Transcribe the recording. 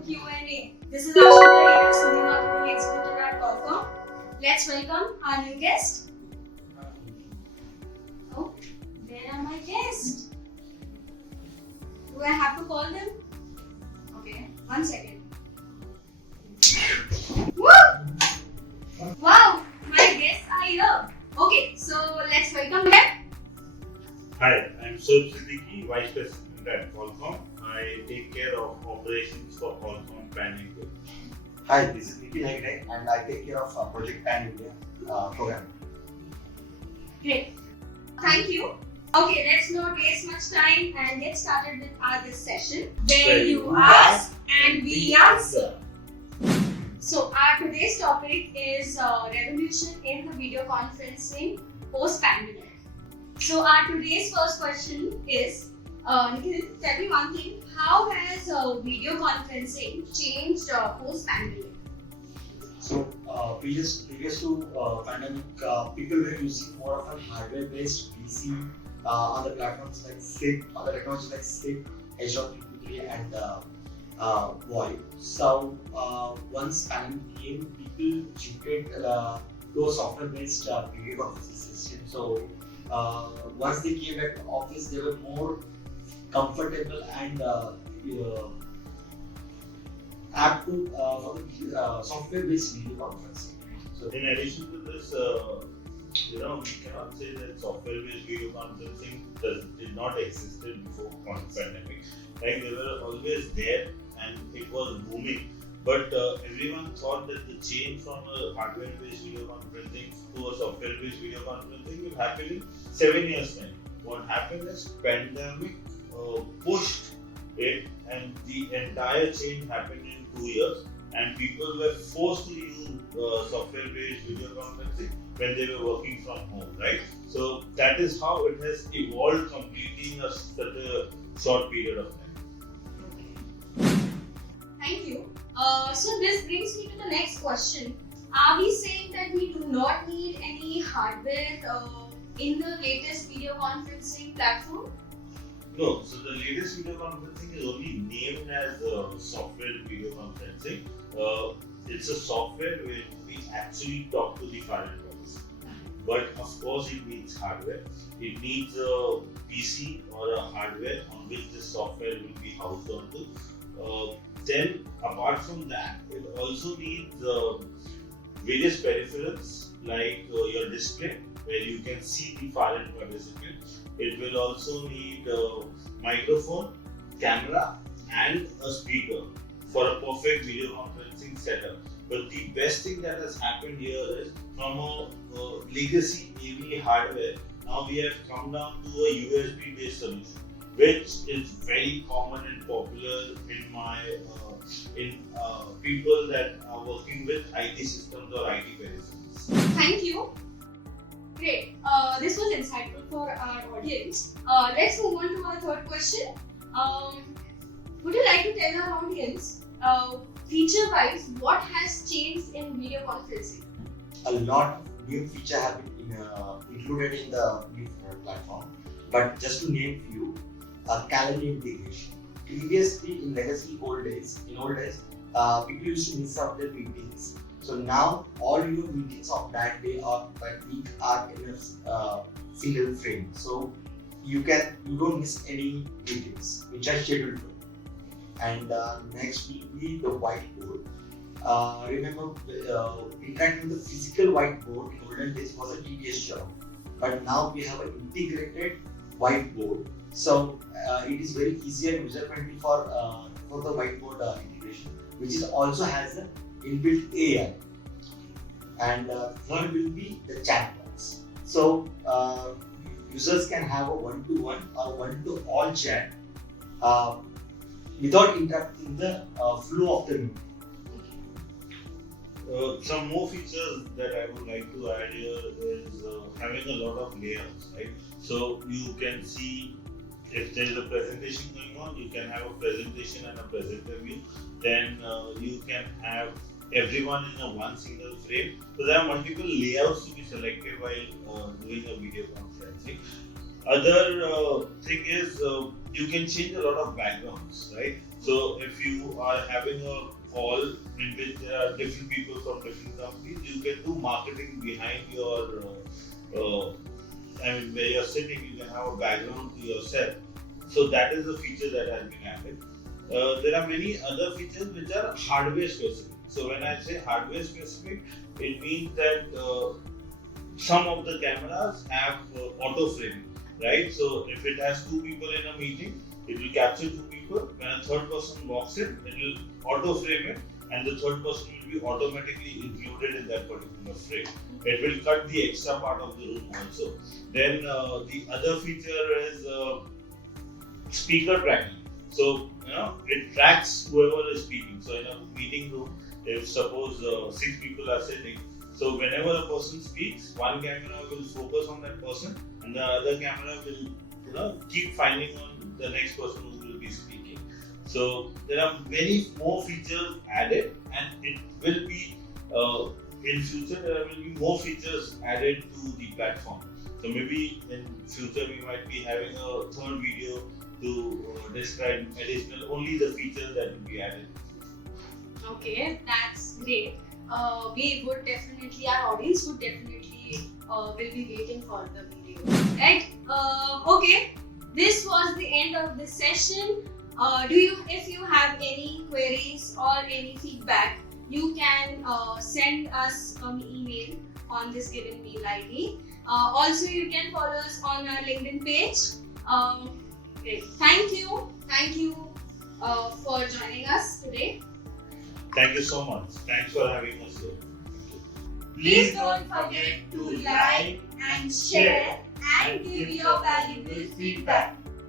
Q&A. This is Aashmitha, Senior Marketing Executive at Colcom. Let's welcome our new guest. Oh, where are my guests? Do I have to call them? Okay, 1 second. Woo! Wow, my guests are here. Okay, so let's welcome them. Hi, I'm Siddiqui, Vice President at Colcom. I take care of operations for Colcom Pan India. Hi, this is Nikhil Hegdega and I take care of Project Pan India program. Great. Thank you. Okay, let's not waste much time and get started with this session where you ask and we answer. So our today's topic is revolution in the video conferencing post-pandemic. So our today's first question is, Nikhil, tell me one thing. How has video conferencing changed post-pandemic? So previous to pandemic, people were using more of a hardware-based PC on the platforms like SIP, other technologies like SIP, H.3 and VoIP. So once pandemic came, people shifted to software-based video conferencing system. So once they came back to office, they were more comfortable and apt to for the software-based video conferencing. So in addition to this, we cannot say that software-based video conferencing did not exist before pandemic. Like they were always there and it was booming. But everyone thought that the change from a hardware-based video conferencing to a software-based video conferencing will happen in 7 years' time. What happened is pandemic pushed it, and the entire change happened in 2 years. And people were forced to use software-based video conferencing when they were working from home, right? So that is how it has evolved completely in such a short period of time. Thank you. So this brings me to the next question. Are we saying that we do not need any hardware in the latest video conferencing platform? No, so the latest video conferencing is only named as software video conferencing. It's a software where we actually talk to the foreign bodies. But of course it needs hardware. It needs a PC or a hardware on which this software will be housed onto. Then apart from that, it also needs various peripherals like your display where you can see the foreign participant. It will also need a microphone, camera and a speaker for a perfect video conferencing setup. But the best thing that has happened here is from a legacy AV hardware, now we have come down to a USB based solution, which is very common and popular in people that are working with IT systems or IT peripherals. Thank you. Great. This was insightful for our audience. Let's move on to our third question. Would you like to tell our audience, feature-wise, what has changed in video conferencing? a lot of new features have been included in the new platform. But just to name few, calendar integration. Previously, in old days, people used to miss out their meetings. So now all your meetings of that day or that week are in a single frame. So you don't miss any meetings which are scheduled for. And next will be the whiteboard. Remember, interacting with the physical whiteboard in olden days was a tedious job, but now we have an integrated whiteboard. So it is very easy and user friendly for the whiteboard integration, which is also has an inbuilt AI. And third will be the chat box. So users can have a one-to-one or one-to-all chat without interrupting the flow of the meeting. Some more features that I would like to add here is having a lot of layouts, right? So you can see if there is a presentation going on, you can have a presentation and a presenter view. Then you can have everyone in a one single frame. So there are multiple layouts to be selected while doing a video conferencing. Other thing is you can change a lot of backgrounds, right? So if you are having a call in which there are different people from different companies, you can do marketing behind your, where you're sitting, you can have a background to yourself. So that is a feature that has been added. There are many other features which are hardware specific. So when I say hardware specific, it means that some of the cameras have auto framing, right? So if it has 2 people in a meeting, it will capture 2 people. When a third person walks in, it will auto frame it, and the third person will be automatically included in that particular frame. It will cut the extra part of the room also. Then the other feature is speaker tracking. So it tracks whoever is speaking. So in a meeting room, if suppose 6 people are sitting, so whenever a person speaks, one camera will focus on that person, and the other camera will keep finding on the next person who will be speaking. So there are many more features added, and it will be in future there will be more features added to the platform. So maybe in future we might be having a third video to describe additional only the features that will be added. Okay, that's great. We would definitely, our audience would definitely will be waiting for the video, right? Okay, this was the end of the session. If you have any queries or any feedback, you can send us an email on this given mail ID. Also, you can follow us on our LinkedIn page. Great. Thank you for joining us today. Thank you so much. Thanks for having us here. Please don't forget to like and share and give your valuable feedback.